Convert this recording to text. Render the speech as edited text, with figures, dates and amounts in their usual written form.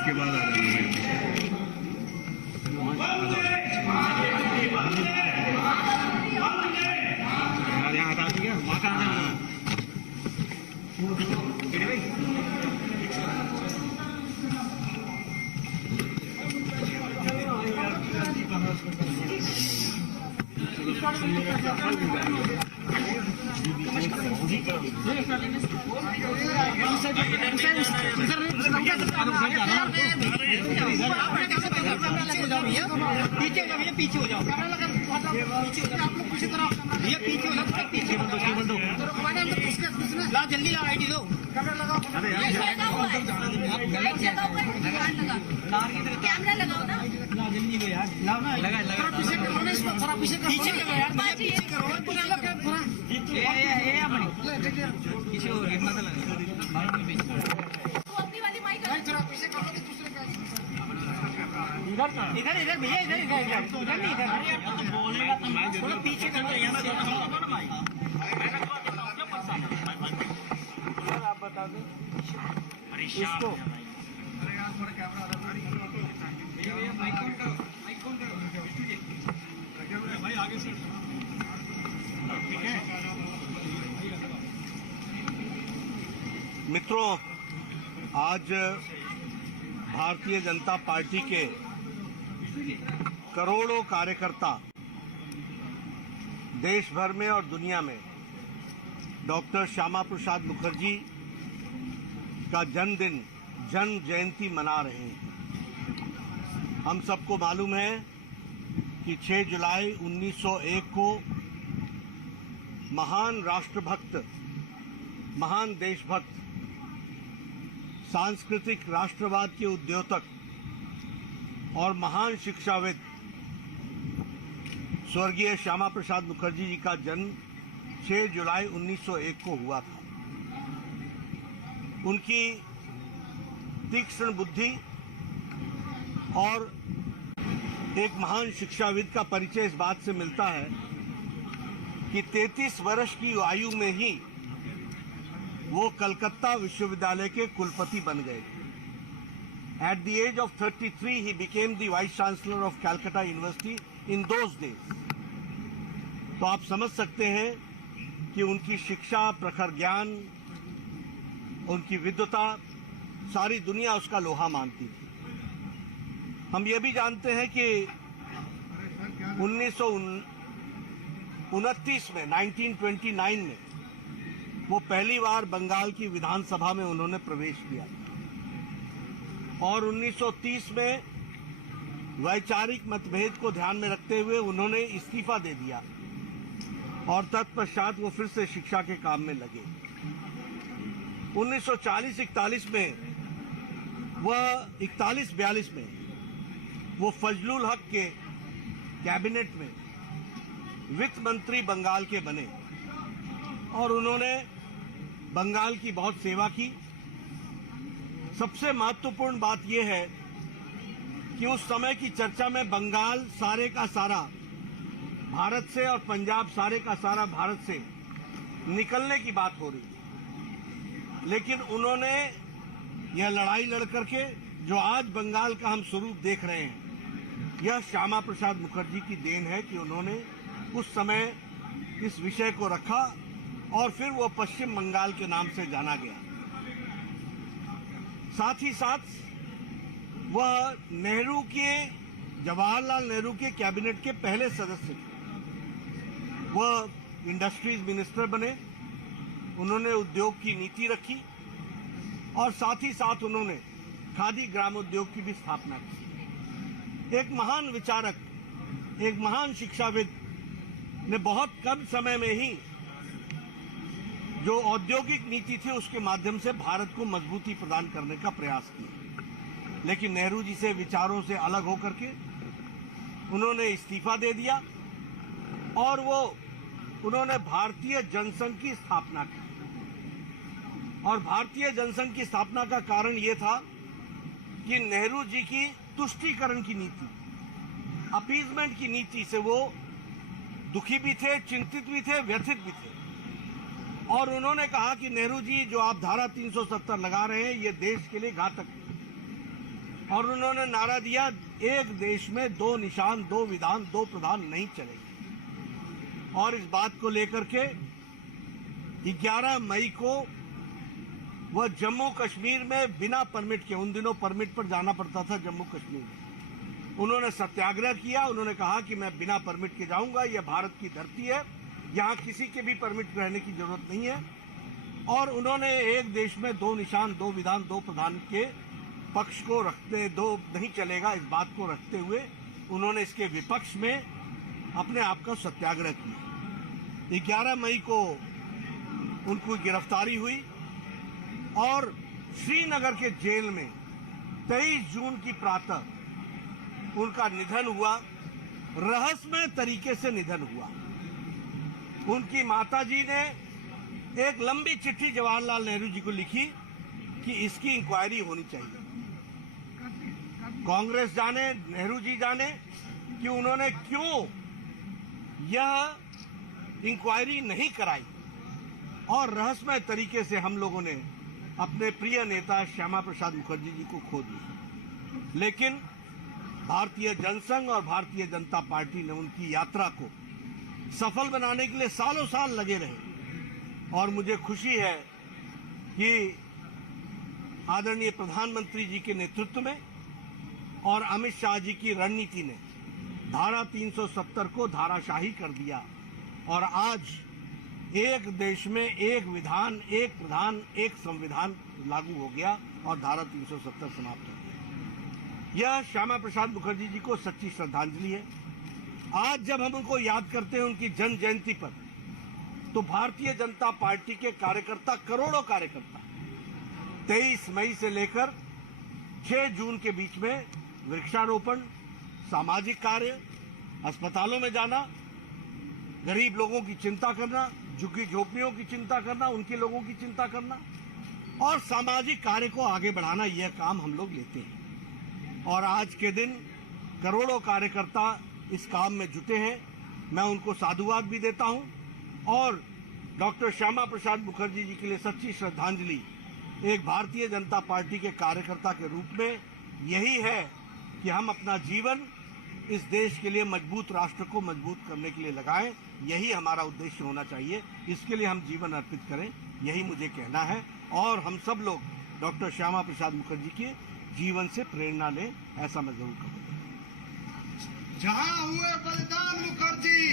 इसके बाद आ जाना यहाँ हटा दिया वहाँ कहाँ जाना पीछे हो जाओ ये पीछे हो जाओ पीछे ला जल्दी ला आईडी लो कैमरा लगाओ ना जल्दी लो यार लगा पीछे करो यार पीछे करो पीछे हो हिम्मत लगा अपनी वाली माइक थोड़ा पीछे करो दूसरे का इधर इधर भैया इधर इधर इधर नहीं इधर थोड़ा पीछे करो आप बता दो इसको भाई आगे से मित्रों, आज भारतीय जनता पार्टी के करोड़ों कार्यकर्ता देश भर में और दुनिया में डॉक्टर श्यामा प्रसाद मुखर्जी का जन्मदिन, जन्म जयंती मना रहे हैं। हम सबको मालूम है कि 6 जुलाई 1901 को महान राष्ट्रभक्त, महान देशभक्त, सांस्कृतिक राष्ट्रवाद के उद्योतक और महान शिक्षाविद स्वर्गीय श्यामा प्रसाद मुखर्जी जी का जन्म 6 जुलाई 1901 को हुआ था। उनकी तीक्ष्ण बुद्धि और एक महान शिक्षाविद का परिचय इस बात से मिलता है कि 33 वर्ष की आयु में ही वो कलकत्ता विश्वविद्यालय के कुलपति बन गए। At the age of 33, he became the Vice Chancellor of Calcutta University in those days. तो आप समझ सकते हैं कि उनकी शिक्षा, प्रखर ज्ञान, उनकी विद्वता सारी दुनिया उसका लोहा मानती थी। हम ये भी जानते हैं कि 1929 में 1929 में वो पहली बार बंगाल की विधानसभा में उन्होंने प्रवेश किया और 1930 में वैचारिक मतभेद को ध्यान में रखते हुए उन्होंने इस्तीफा दे दिया और तत्पश्चात वो फिर से शिक्षा के काम में लगे। 1940-41 में वह 41-42 में वो फजलुल हक के कैबिनेट में वित्त मंत्री बंगाल के बने और उन्होंने बंगाल की बहुत सेवा की। सबसे महत्वपूर्ण बात यह है कि उस समय की चर्चा में बंगाल सारे का सारा भारत से और पंजाब सारे का सारा भारत से निकलने की बात हो रही, लेकिन उन्होंने यह लड़ाई लड़ करके जो आज बंगाल का हम स्वरूप देख रहे हैं, यह श्यामा प्रसाद मुखर्जी की देन है कि उन्होंने उस समय इस विषय को रखा और फिर वो पश्चिम बंगाल के नाम से जाना गया। साथ ही साथ वह जवाहरलाल नेहरू के कैबिनेट के पहले सदस्य थे। वह इंडस्ट्रीज मिनिस्टर बने, उन्होंने उद्योग की नीति रखी और साथ ही साथ उन्होंने खादी ग्रामोद्योग की भी स्थापना की। एक महान विचारक, एक महान शिक्षाविद ने बहुत कम समय में ही जो औद्योगिक नीति थी उसके माध्यम से भारत को मजबूती प्रदान करने का प्रयास किया, लेकिन नेहरू जी से विचारों से अलग होकर के उन्होंने इस्तीफा दे दिया और उन्होंने भारतीय जनसंघ की स्थापना की। और भारतीय जनसंघ की स्थापना का कारण ये था कि नेहरू जी की तुष्टीकरण की नीति, अपीजमेंट की नीति से वो दुखी भी थे, चिंतित भी थे, व्यथित भी थे। और उन्होंने कहा कि नेहरू जी, जो आप धारा 370 लगा रहे हैं, ये देश के लिए घातक है। और उन्होंने नारा दिया, एक देश में दो निशान, दो विधान, दो प्रधान नहीं चलेगी। और इस बात को लेकर के 11 मई को वह जम्मू कश्मीर में बिना परमिट के, उन दिनों परमिट पर जाना पड़ता था जम्मू कश्मीर में, उन्होंने सत्याग्रह किया। उन्होंने कहा कि मैं बिना परमिट के जाऊंगा, यह भारत की धरती है, यहाँ किसी के भी परमिट रहने की जरूरत नहीं है। और उन्होंने एक देश में दो निशान, दो विधान, दो प्रधान के पक्ष को रखते, दो नहीं चलेगा, इस बात को रखते हुए उन्होंने इसके विपक्ष में अपने आप का सत्याग्रह किया। 11 मई को उनको गिरफ्तारी हुई और श्रीनगर के जेल में 23 जून की प्रातः उनका निधन हुआ। रहस्यमय तरीके से निधन हुआ। उनकी माताजी ने एक लंबी चिट्ठी जवाहरलाल नेहरू जी को लिखी कि इसकी इंक्वायरी होनी चाहिए। कांग्रेस जाने, नेहरू जी जाने कि उन्होंने क्यों यह इंक्वायरी नहीं कराई। और रहस्यमय तरीके से हम लोगों ने अपने प्रिय नेता श्यामा प्रसाद मुखर्जी जी को खो दिया। लेकिन भारतीय जनसंघ और भारतीय जनता पार्टी ने उनकी यात्रा को सफल बनाने के लिए सालों साल लगे रहे। और मुझे खुशी है कि आदरणीय प्रधानमंत्री जी के नेतृत्व में और अमित शाह जी की रणनीति ने धारा 370 को धाराशाही कर दिया। और आज एक देश में एक विधान, एक प्रधान, एक संविधान लागू हो गया और धारा 370 समाप्त हो गया। यह श्यामा प्रसाद मुखर्जी जी को सच्ची श्रद्धांजलि है। आज जब हम उनको याद करते हैं उनकी जन्म जयंती पर, तो भारतीय जनता पार्टी के कार्यकर्ता, करोड़ों कार्यकर्ता 23 मई से लेकर 6 जून के बीच में वृक्षारोपण, सामाजिक कार्य, अस्पतालों में जाना, गरीब लोगों की चिंता करना, झुग्गी झोपड़ियों की चिंता करना, उनके लोगों की चिंता करना और सामाजिक कार्य को आगे बढ़ाना, यह काम हम लोग लेते हैं। और आज के दिन करोड़ों कार्यकर्ता इस काम में जुटे हैं। मैं उनको साधुवाद भी देता हूं और डॉक्टर श्यामा प्रसाद मुखर्जी जी के लिए सच्ची श्रद्धांजलि एक भारतीय जनता पार्टी के कार्यकर्ता के रूप में यही है कि हम अपना जीवन इस देश के लिए, मजबूत राष्ट्र को मजबूत करने के लिए लगाएं। यही हमारा उद्देश्य होना चाहिए। इसके लिए हम जीवन अर्पित करें, यही मुझे कहना है। और हम सब लोग डॉक्टर श्यामा प्रसाद मुखर्जी के जीवन से प्रेरणा लें, ऐसा मैं जरूर कहूँगा। जहां हुए बलिदान मुखर्जी।